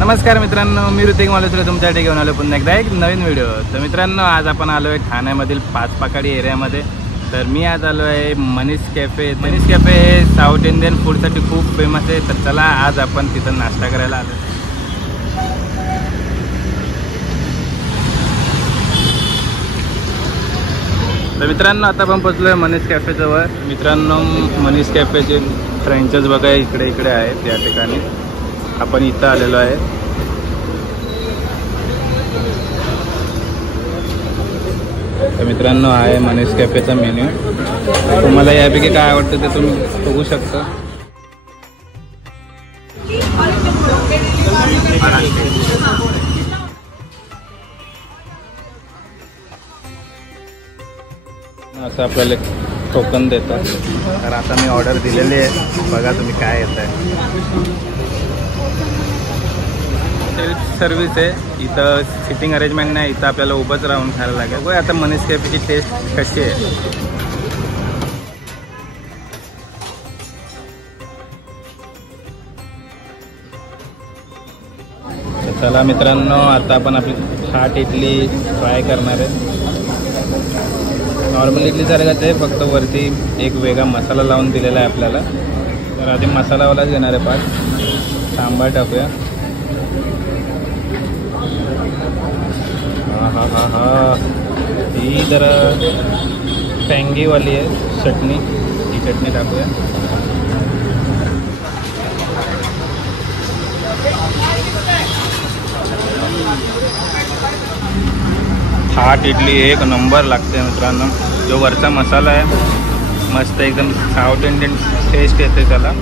नमस्कार मित्रांनो, मी ऋतिक मालुसरे तुमच्यासाठी घेऊन आलो पुन्हा एकदा एक नवीन व्हिडिओ। तर मित्रांनो, आज आपण आलो आहे ठाण्यामधील पाचपाकाडी एरियामध्ये। तर मी आज आलो आहे मनीष कॅफे। मनीष कॅफे हे साऊथ इंडियन फूडसाठी खूप फेमस आहे। तर चला आज आपण तिथं नाश्ता करायला आलो। तर मित्रांनो, आता आपण पोहोचलो आहे मनीष कॅफेजवळ। मित्रांनो, मनीष कॅफेचे फ्रँचाइज बघा इकडे आहेत या ठिकाणी। आपण इथं आलेलो आहे। तर मित्रांनो, आहे मनीष कॅफेचा मेन्यू। तुम्हाला यापैकी काय आवडतं ते तुम्ही बघू शकता। असं आपल्याला टोकन देतात। तर आता मी ऑर्डर दिलेली आहे, बघा तुम्ही काय येत आहे। सेल्फ सर्विस आहे, इथं सिटिंग अरेंजमेंट नाही, इथं आपल्याला उभंच राहून खायला लागेल। बघा आता मनीष कॅफेची टेस्ट कशी आहे। तर चला मित्रांनो, आता आपण आपली थाट इडली ट्राय करणार आहे। नॉर्मल इडली सारखंच आहे, फक्त वरती एक वेगळा मसाला लावून दिलेला आहे आपल्याला। तर आधी मसालावालाच घेणार आहे पाच। सांबार टाकूया। हा ही जरा टँगीवाली आहे चटणी, ही चटणी टाकूया। थाट इडली एक नंबर लागते मित्रांनो। जो वरचा मसाला आहे मस्त एकदम साऊथ इंडियन टेस्ट येते त्याला।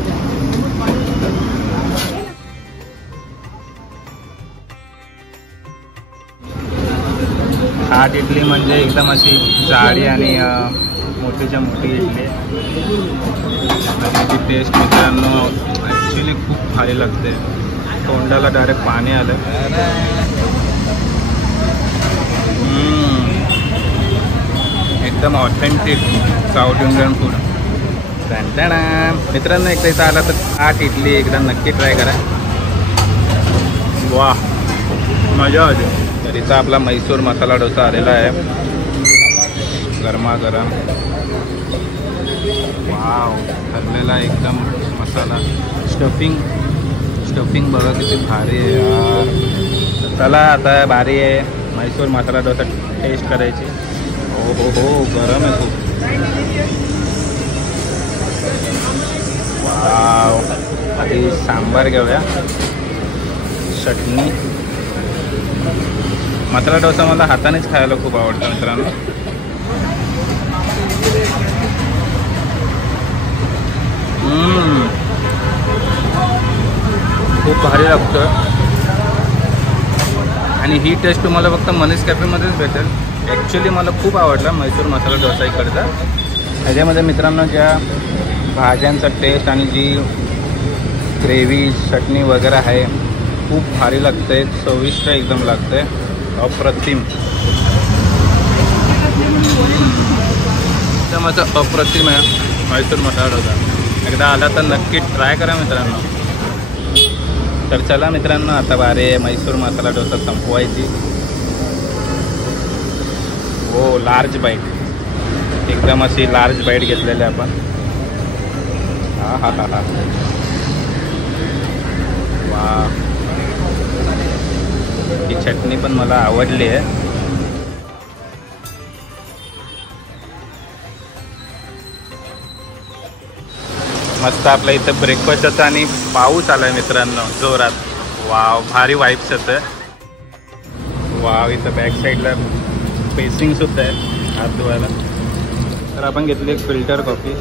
थाट इडली म्हणजे एकदम अशी जाडी आणि मोठीच्या मोठी इडली। त्याची टेस्ट मित्रांनो ॲक्च्युली खूप भारी लागते, तोंडाला डायरेक्ट पाणी आलं। एकदम ऑथेंटिक साऊथ इंडियन फूड। मित्रांनो, एकदा इथं आला तर थाट इडली एकदा नक्की ट्राय करा। वा, मजा होती। तर इथं आपला मैसूर मसाला डोसा आलेला आहे, गरमागरम। वाव, ठरलेला एकदम मसाला। स्टफिंग बघा किती भारी आहे यार। चला आता बारी आहे मैसूर मसाला डोसा टेस्ट करायची। हो, गरम आहे खूप। वाव, आधी सांबार घेऊया, चटणी। मसाला डोसा मला हातानेच खायला खूप आवडतं मित्रांनो। खूप भारी लागतं आणि ही टेस्ट तुम्हाला फक्त मनीष कॅफेमध्येच भेटेल। ॲक्च्युली मला खूप आवडला मैसूर मसाला डोसा इकडचा। ह्याच्यामध्ये मित्रांनो ज्या भाज्यांचा टेस्ट आणि जी ग्रेव्ही चटणी वगैरे आहे खूप भारी लागते, चविष्ट एकदम लागते, अप्रतिम। एकदम असं अप्रतिम आहे मैसूर मसाला डोसा। एकदा आला तर नक्की ट्राय करा मित्रांनो। तर चला मित्रांनो, आता बारे मैसूर मसाला डोसा संपवायची। हो, लार्ज बाईट, एकदम अशी लार्ज बाईट घेतलेली आपण। हा वा, ही चटणी पण मला आवडली आहे। मस्त आपल्या इथं ब्रेकफास्ट होतं आणि पाऊस आलाय मित्रांनो जोरात। वाव, भारी वाईब्स येतं। वाव, इथं बॅक साईडला पेसिंग सुद्धा आहे हात धुवायला। तर आपण घेतली एक फिल्टर कॉफी।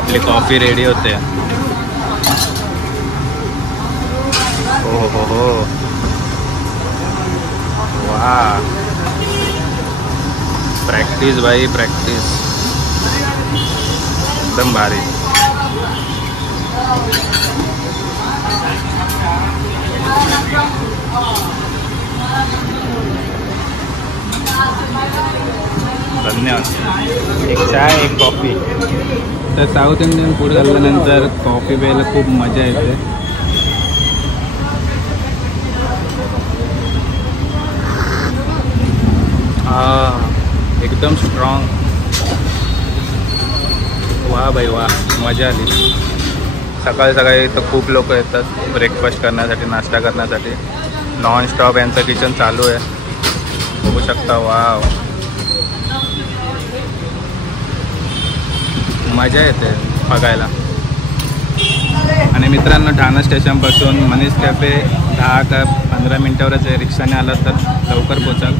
आपली कॉफी रेडी होते। हो, वाह, प्रैक्टिस भाई प्रैक्टिस। एकदम भारी. धन्यवाद. एक चाय एक कॉफी. तर साऊथ इंडियन फूड खाल्ल्यानंतर कॉफी प्यायला खूप मजा येते. एकदम स्ट्रॉंग. वाह भाई वाह, मजा आली. सकाळी सकाळी इथं खूप लोक येतात ब्रेकफास्ट करण्यासाठी, नाश्ता करण्यासाठी. नॉन स्टॉप यांचं किचन चालू आहे, बघू शकता. वाव, मजा येते बघायला. आणि मित्रांनो, ठाणा स्टेशनपासून मनीष कॅफे 10 का 15 मिनटावरच आहे. रिक्षाने आलं तर लवकर पोचाल.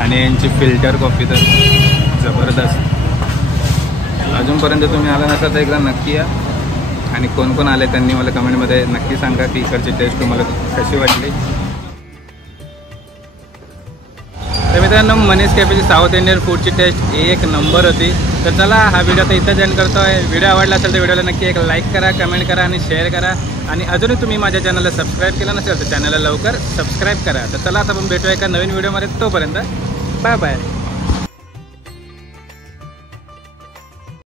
आणि यांची फिल्टर कॉफी तर जबरदस्त. अजूनपर्यंत तुम्ही आला नसाल तर एकदा नक्की या. आणि कोण कोण आले त्यांनी मला कमेंटमध्ये नक्की सांगा की इकडची टेस्ट तुम्हाला कशी वाटली. तर मित्रांनो, मनीष कॅफेची साऊथ इंडियन फूडची टेस्ट एक नंबर होती. तर चला, हा व्हिडिओ आता इथंच एंड करतो आहे. व्हिडिओ आवडला असेल तर व्हिडिओला नक्की एक लाईक करा, कमेंट करा आणि शेअर करा. आणि अजूनही तुम्ही माझ्या चॅनलला सबस्क्राईब केलं नसेल तर चॅनलला लवकर सबस्क्राईब करा. तर चला, आता आपण भेटूया एका नवीन व्हिडिओमध्ये. तोपर्यंत बाय बाय.